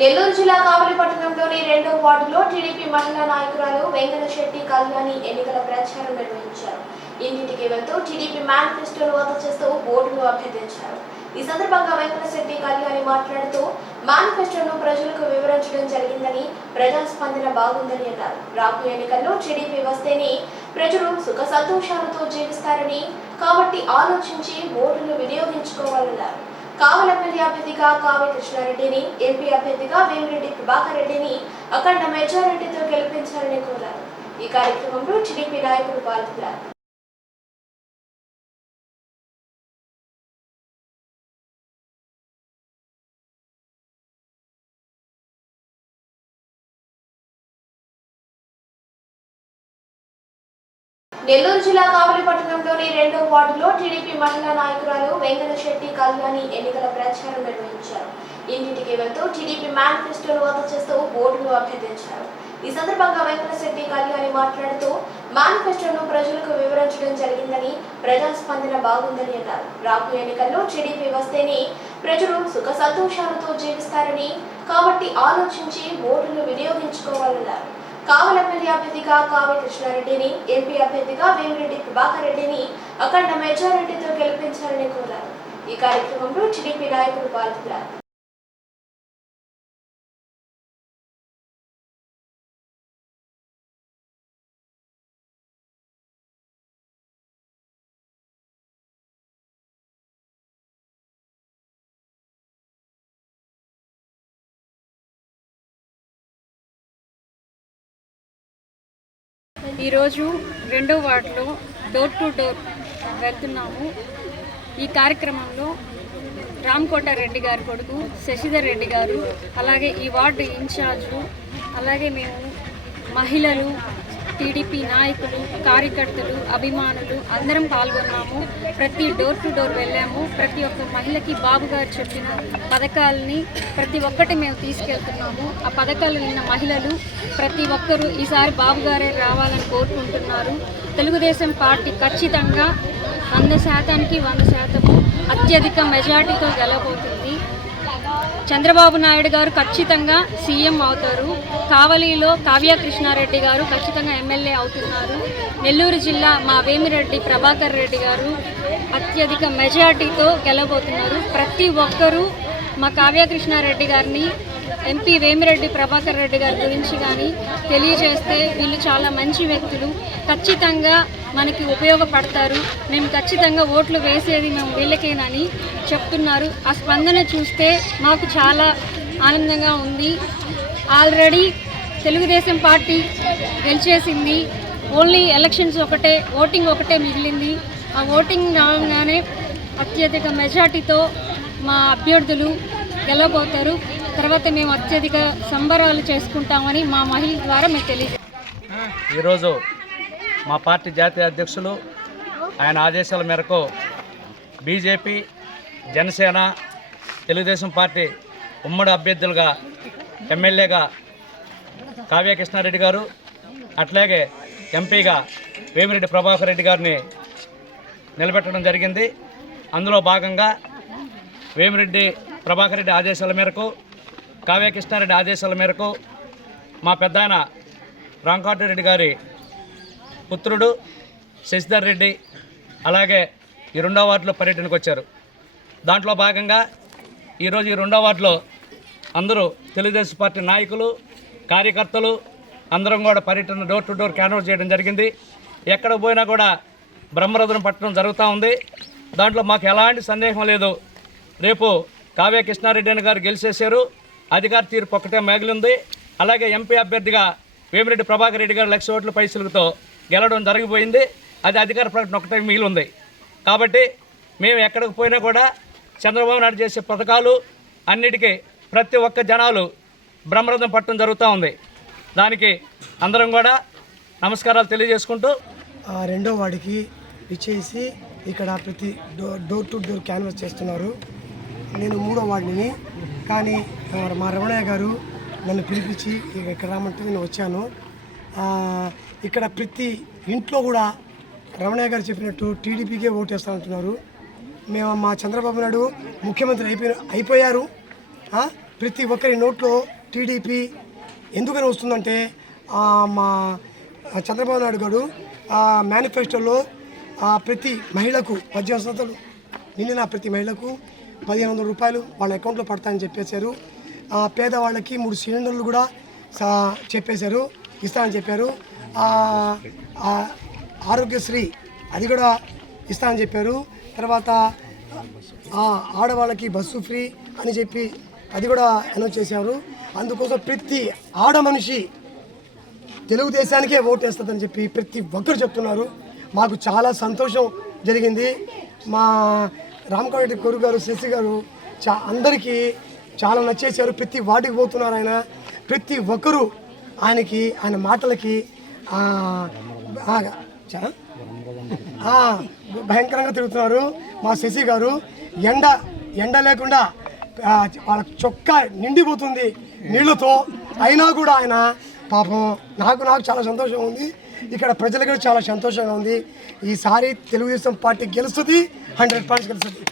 నెల్లూరు జిల్లా కావలిపట్టణంలోని 2వ వార్డులో టీడీపీ మహిళా నాయకురాలు వెంకటశెట్టి కళ్యాణి ఎన్నికల ప్రచారం నిర్వహించారు. ఇంటింటికి వెళ్తూ టీడీపీ మేనిఫెస్టోను అందజేస్తూ ఓటును అభ్యర్థించారు. ఈ సందర్భంగా వెంకటశెట్టి కళ్యాణి మాట్లాడుతూ మేనిఫెస్టోను ప్రజలకు వివరించడం జరిగిందని, ప్రజాస్పందన బాగుందని అన్నారు. రాబోయే ఎన్నికల్లో టీడీపీ వస్తేనే ప్రజలు సుఖ సంతోషాలతో జీవిస్తారని, కాబట్టి ఆలోచించి ఓటును వినియోగించుకోవాలన్నారు. కావలి ఎమ్మెల్యే అభ్యర్థిగా కావ్య కృష్ణారెడ్డిని, ఎంపీ అభ్యర్థిగా వేమిరెడ్డి ప్రభాకర్ రెడ్డిని అఖండ మెజారిటీతో గెలిపించాలని కోరారు. ఈ కార్యక్రమంలో టీడీపీ నాయకులు పాల్గొన్నారు. నెల్లూరు జిల్లా కావలిపట్టణంలోని 2వ వార్డులో టీడీపీ మహిళా నాయకురాలు వెంకటశెట్టి కళ్యాణి ఎన్నికల ప్రచారం నిర్వహించారు. ఇంటింటికి వెళ్తూ టీడీపీ మేనిఫెస్టోను అందజేస్తూ ఓటును అభ్యర్థించారు. ఈ సందర్భంగా వెంకటశెట్టి కళ్యాణి మాట్లాడుతూ మేనిఫెస్టోను ప్రజలకు వివరించడం జరిగిందని, ప్రజాస్పందన బాగుందని అన్నారు. రాబోయే ఎన్నికల్లో టీడీపీ వస్తేనే ప్రజలు సుఖ సంతోషాలతో జీవిస్తారని, కాబట్టి ఆలోచించి ఓటును వినియోగించుకోవాలన్నారు. కావలి ఎమ్మెల్యే అభ్యర్థిగా కావ్య కృష్ణారెడ్డిని, ఎంపీ అభ్యర్థిగా వేమిరెడ్డి ప్రభాకర్ రెడ్డిని అఖండ మెజారిటీతో గెలిపించాలని కోరారు. ఈ కార్యక్రమంలో టీడీపీ నాయకులు పాల్గొన్నారు. ఈరోజు 2వ వార్డులో డోర్ టు డోర్ వెళ్తున్నాము. ఈ కార్యక్రమంలో రామకోటారెడ్డి గారి కొడుకు శశిధర్ రెడ్డి గారు, అలాగే ఈ వార్డు ఇన్ఛార్జు, అలాగే మేము మహిళలు, టీడీపీ నాయకులు, కార్యకర్తలు, అభిమానులు అందరం పాల్గొన్నాము. ప్రతి డోర్ టు డోర్ వెళ్ళాము. ప్రతి ఒక్క మహిళకి బాబు గారు చెప్పిన పథకాలని ప్రతి ఒక్కటి మేము తీసుకెళ్తున్నాము. ఆ పథకాలు విన్న మహిళలు ప్రతి ఒక్కరూ ఈసారి బాబు గారే రావాలని కోరుకుంటున్నారు. తెలుగుదేశం పార్టీ ఖచ్చితంగా 100%కి 100% అత్యధిక మెజార్టీతో గెలవబోతుంది. చంద్రబాబు నాయుడు గారు ఖచ్చితంగా సీఎం అవుతారు. కావలిలో కావ్య కృష్ణారెడ్డి గారు ఖచ్చితంగా ఎమ్మెల్యే అవుతున్నారు. నెల్లూరు జిల్లా మా వేమిరెడ్డి ప్రభాకర్ రెడ్డి గారు అత్యధిక మెజార్టీతో గెలవబోతున్నారు. ప్రతి ఒక్కరూ మా కావ్య కృష్ణారెడ్డి గారిని, ఎంపీ వేమిరెడ్డి ప్రభాకర్ రెడ్డి గారి గురించి కానీ తెలియజేస్తే వీళ్ళు చాలా మంచి వ్యక్తులు, ఖచ్చితంగా మనకి ఉపయోగపడతారు, మేము ఖచ్చితంగా ఓట్లు వేసేది మేము వీళ్ళకేనని చెప్తున్నారు. ఆ స్పందన చూస్తే మాకు చాలా ఆనందంగా ఉంది. ఆల్రెడీ తెలుగుదేశం పార్టీ గెలిచేసింది. ఓన్లీ ఎలక్షన్స్ ఒకటే, ఓటింగ్ ఒకటే మిగిలింది. ఆ ఓటింగ్ రాగానే అత్యధిక మెజార్టీతో మా అభ్యర్థులు గెలవబోతారు. తర్వాత మేము అత్యధిక సంబరాలు చేసుకుంటామని మా మహిళ ద్వారా మేము తెలియజేస్తాం. ఈరోజు మా పార్టీ జాతీయ అధ్యక్షులు ఆయన ఆదేశాల మేరకు బీజేపీ, జనసేన, తెలుగుదేశం పార్టీ ఉమ్మడి అభ్యర్థులుగా ఎమ్మెల్యేగా కావ్య కృష్ణారెడ్డి గారు, అట్లాగే ఎంపీగా వేమిరెడ్డి ప్రభాకర్ రెడ్డి గారిని నిలబెట్టడం జరిగింది. అందులో భాగంగా వేమిరెడ్డి ప్రభాకర్ రెడ్డి ఆదేశాల మేరకు, కావ్య కృష్ణారెడ్డి ఆదేశాల మేరకు మా పెద్దాయన రామకోటారెడ్డి గారి పుత్రుడు శశిధర్ రెడ్డి అలాగే ఈ 2వ వార్డులో పర్యటనకు వచ్చారు. దాంట్లో భాగంగా ఈరోజు ఈ 2వ వార్డులో అందరూ తెలుగుదేశం పార్టీ నాయకులు, కార్యకర్తలు అందరం కూడా పర్యటన డోర్ టు డోర్ క్యాన్వాస్ చేయడం జరిగింది. ఎక్కడ పోయినా కూడా బ్రహ్మరథం పట్టడం జరుగుతూ ఉంది. దాంట్లో మాకు ఎలాంటి సందేహం లేదు. రేపు కావ్య కృష్ణారెడ్డి గారు గెలిచేశారు. అధికార తీర్పు ఒక్కటే మిగిలింది. అలాగే ఎంపీ అభ్యర్థిగా వేమిరెడ్డి ప్రభాకర్ రెడ్డి గారు 1,00,000 ఓట్ల పైసలతో గెలవడం జరిగిపోయింది. అది అధికార ప్రకటన ఒకటే మిగిలి ఉంది. కాబట్టి మేము ఎక్కడికి పోయినా కూడా చంద్రబాబు నాయుడు చేసే పథకాలు అన్నిటికీ ప్రతి ఒక్క జనాలు బ్రహ్మరథం పట్టడం జరుగుతూ ఉంది. దానికి అందరం కూడా నమస్కారాలు తెలియజేసుకుంటూ 2వ వార్డుకి ఇచ్చేసి ఇక్కడ ప్రతి డోర్ టు డోర్ క్యాన్వాస్ చేస్తున్నారు. నేను 3వ వార్డుని, కానీ మా రమణయ్య గారు నన్ను పిలిపించి ఇక్కడ రామంటే నేను వచ్చాను. ఇక్కడ ప్రతి ఇంట్లో కూడా రమణయ్య గారు చెప్పినట్టు టీడీపీకే ఓటేస్తానంటున్నారు. మేము మా చంద్రబాబు నాయుడు ముఖ్యమంత్రి అయిపోయారు. ప్రతి ఒక్కరి నోట్లో టీడీపీ ఎందుకని వస్తుందంటే మా చంద్రబాబు నాయుడు గారు మేనిఫెస్టోలో ప్రతి మహిళకు 18 సంవత్సరాలు నిండిన ప్రతి మహిళకు 1500 రూపాయలు వాళ్ళ అకౌంట్లో పడతాయని చెప్పేశారు. పేదవాళ్ళకి 3 సిలిండర్లు కూడా చెప్పేశారు, ఇస్తానని చెప్పారు. ఆరోగ్యశ్రీ అది కూడా ఇస్తానని చెప్పారు. తర్వాత ఆడవాళ్ళకి బస్సు ఫ్రీ అని చెప్పి అది కూడా అనౌన్స్ చేశారు. అందుకోసం ప్రతి ఆడ మనిషి తెలుగుదేశానికే ఓటేస్తుందని చెప్పి ప్రతి ఒక్కరు చెప్తున్నారు. మాకు చాలా సంతోషం జరిగింది. మా రామకోటి గురువు గారు, శశి గారు అందరికీ చాలా నచ్చేసారు. ప్రతి వాటికి పోతున్నారు ఆయన. ప్రతి ఒక్కరూ ఆయన మాటలకి భయంకరంగా తిరుగుతున్నారు. మా శశి గారు ఎండ లేకుండా వాళ్ళ చొక్కా నిండిపోతుంది నీళ్ళతో, అయినా కూడా ఆయన పాపం నాకు చాలా సంతోషంగా ఉంది. ఇక్కడ ప్రజలకు కూడా చాలా సంతోషంగా ఉంది. ఈసారి తెలుగుదేశం పార్టీ గెలుస్తుంది, 100% గెలుస్తుంది.